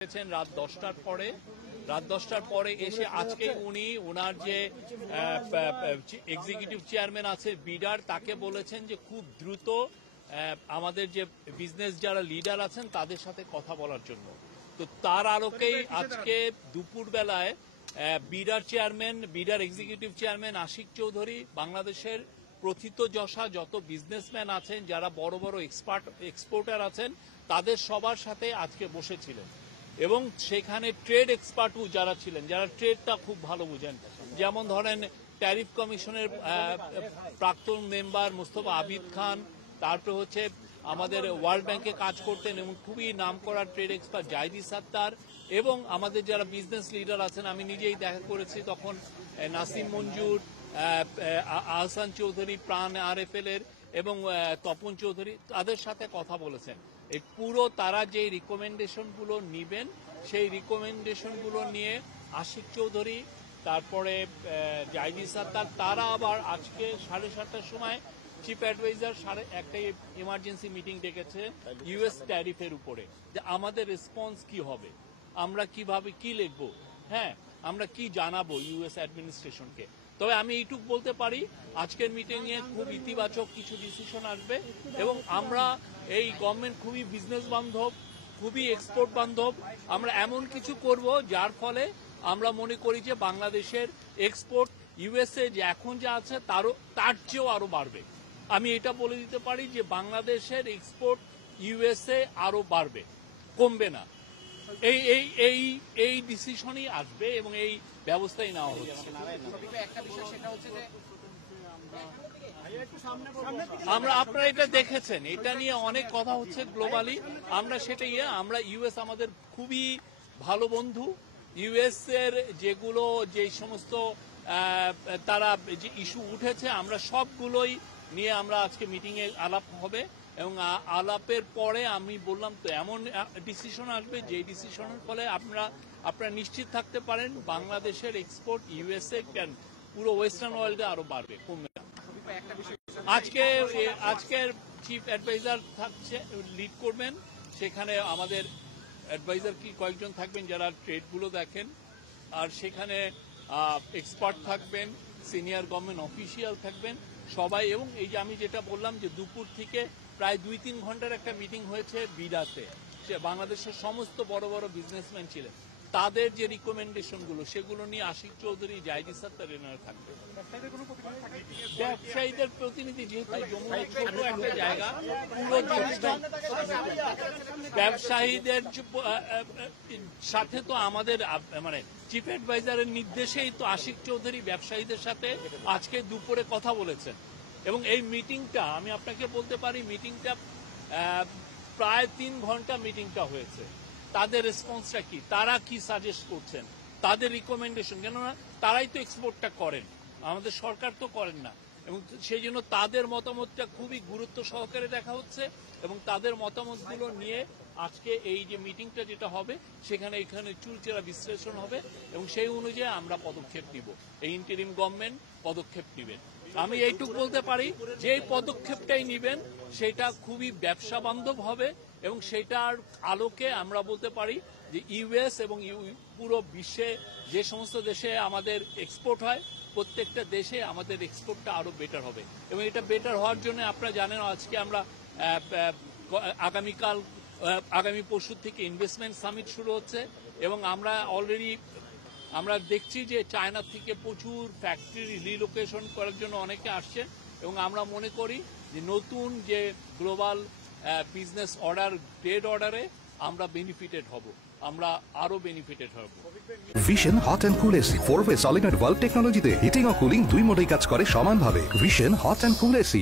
রাত 10টার পরে এসে আজকে উনি ওনার যে এক্সিকিউটিভ চেয়ারম্যান আছে বিডার তাকে বলেছেন যে খুব দ্রুত আমাদের যে বিজনেস যারা লিডার আছেন তাদের সাথে কথা বলার জন্য। তো তার আলোকেই আজকে দুপুর বেলায় বিডার এক্সিকিউটিভ চেয়ারম্যান আশিক চৌধুরী বাংলাদেশের প্রথিতযশা যত বিজনেসম্যান আছেন যারা বড় বড় এক্সপোর্টার আছেন তাদের সবার সাথে আজকে বসেছিলেন এবং সেখানে ট্রেড এক্সপার্টও যারা ছিলেন, যারা ট্রেডটা খুব ভালো বুঝেন, যেমন ধরেন ট্যারিফ কমিশনের প্রাক্তন মেম্বার মোস্তফা আবিদ খান, তারপরে হচ্ছে আমাদের ওয়ার্ল্ড ব্যাংকে কাজ করতেন এবং খুবই নামকরা ট্রেড এক্সপার্ট জাহিদি সাত্তার, এবং আমাদের যারা বিজনেস লিডার আছেন আমি নিজেই দেখা করেছি তখন নাসিম মঞ্জুর, আহসান চৌধুরী প্রাণ RFL এর এবং তপন চৌধুরী, তাদের সাথে কথা বলেছেন। এই পুরো তারা যে রিকমেন্ডেশনগুলো নিবেন সেই রিকমেন্ডেশনগুলো নিয়ে আশিক চৌধুরী তারপরে জাহিদি সাত্তার তারা আবার আজকে 7:30টার সময় চিফ অ্যাডভাইজার একটা ইমার্জেন্সি মিটিং ডেকেছে US ট্যারিফের উপরে, যে আমাদের রেসপন্স কি হবে, আমরা কিভাবে কি লিখব, হ্যাঁ আমরা কি জানাবো US অ্যাডমিনিস্ট্রেশনকে। তবে আমি এইটুকু বলতে পারি আজকের মিটিংয়ে খুব ইতিবাচক কিছু ডিসিশন আসবে এবং আমরা এই গভর্নমেন্ট খুবই বিজনেস বান্ধব, খুবই এক্সপোর্ট বান্ধব, আমরা এমন কিছু করব যার ফলে আমরা মনে করি যে বাংলাদেশের এক্সপোর্ট USA যে এখন যা আছে তার চেয়েও আরো বাড়বে। আমি এটা বলে দিতে পারি যে বাংলাদেশের এক্সপোর্ট USA আরো বাড়বে, কমবে না। এই ডিসিশনই আসবে এবং এই ব্যবস্থাই নেওয়া হচ্ছে। আপনারা এটা দেখেছেন, এটা নিয়ে অনেক কথা হচ্ছে গ্লোবালি, আমরা সেটাই আমরা US আমাদের খুবই ভালো বন্ধু। US এর যেগুলো যে সমস্ত তারা যে ইস্যু উঠেছে আমরা সবগুলোই নিয়ে আমরা আজকে মিটিংয়ে আলাপ হবে এবং আলাপের পরে আমি বললাম তো এমন ডিসিশন আসবে যে ডিসিশনের ফলে আপনারা নিশ্চিত থাকতে পারেন বাংলাদেশের এক্সপোর্ট USA পুরো ওয়েস্টার্ন ওয়ার্ল্ডে আরো বাড়বে, কমবে না। আজকের চিফ অ্যাডভাইজার থাকছে, লিড করবেন, সেখানে আমাদের অ্যাডভাইজার কয়েকজন থাকবেন যারা ট্রেডগুলো দেখেন, আর সেখানে এক্সপার্ট থাকবেন, সিনিয়র গভর্নমেন্ট অফিসিয়াল থাকবেন সবাই। এবং এই যে আমি যেটা বললাম যে দুপুর থেকে প্রায় 2-3 ঘন্টার একটা মিটিং হয়েছে বিডাতে, সে বাংলাদেশের সমস্ত বড় বড় বিজনেসম্যান ছিলেন, তাদের যে রিকমেন্ডেশনগুলো সেগুলো নিয়ে আশিক চৌধুরী জাহিদি সাত্তার এনারা থাকবে। ব্যবসায়ীদের প্রতিনিধি যেহেতু যমুনা ছোট একটা জায়গা, পুরো ব্যবসায়ীদের সাথে তো আমাদের মানে চিফ অ্যাডভাইজারের নির্দেশেই তো আশিক চৌধুরী ব্যবসায়ীদের সাথে আজকে দুপুরে কথা বলেছেন এবং এই মিটিংটা আমি আপনাকে বলতে পারি মিটিংটা প্রায় 3 ঘন্টা মিটিংটা হয়েছে। তাদের রেসপন্সটা কি, তারা কি সাজেস্ট করছেন, তাদের রিকমেন্ডেশন, কেননা তারাই তো এক্সপোর্টটা করেন, আমাদের সরকার তো করেন না, এবং সেই জন্য তাদের মতামতটা খুবই গুরুত্ব সহকারে দেখা হচ্ছে এবং তাদের মতামতগুলো নিয়ে আজকে এই যে মিটিংটা যেটা হবে এখানে চুলচেরা বিশ্লেষণ হবে এবং সেই অনুযায়ী আমরা পদক্ষেপ নিব। এই ইন্টারিম গভর্নমেন্ট পদক্ষেপ নেবেন। আমি এইটুকু বলতে পারি যে এই পদক্ষেপটাই নেবেন সেটা খুবই ব্যবসা বান্ধব হবে এবং সেটার আলোকে আমরা বলতে পারি যে US এবং পুরো বিশ্বে যে সমস্ত দেশে আমাদের এক্সপোর্ট হয় প্রত্যেকটা দেশে আমাদের এক্সপোর্টটা আরো বেটার হবে এবং এটা বেটার হওয়ার জন্য আপনারা জানেন আজকে আমরা আগামী পরশু থেকে ইনভেস্টমেন্ট সামিট শুরু হচ্ছে এবং আমরা অলরেডি আমরা দেখছি যে চায়না থেকে প্রচুর ফ্যাক্টরি রিলোকেশন করার জন্য অনেকে আসছে এবং আমরা মনে করি যে নতুন যে গ্লোবাল বিজনেস অর্ডার ট্রেড অর্ডারে আমরা বেনিফিটেড হব, আমরা আরো বেনিফিটেড হব। Vision hot and cool AC 4-way solenoid valve টেকনোলজিতে হিটিং ও কুলিং দুই মোডেই কাজ করে সমানভাবে। Vision hot and cool AC।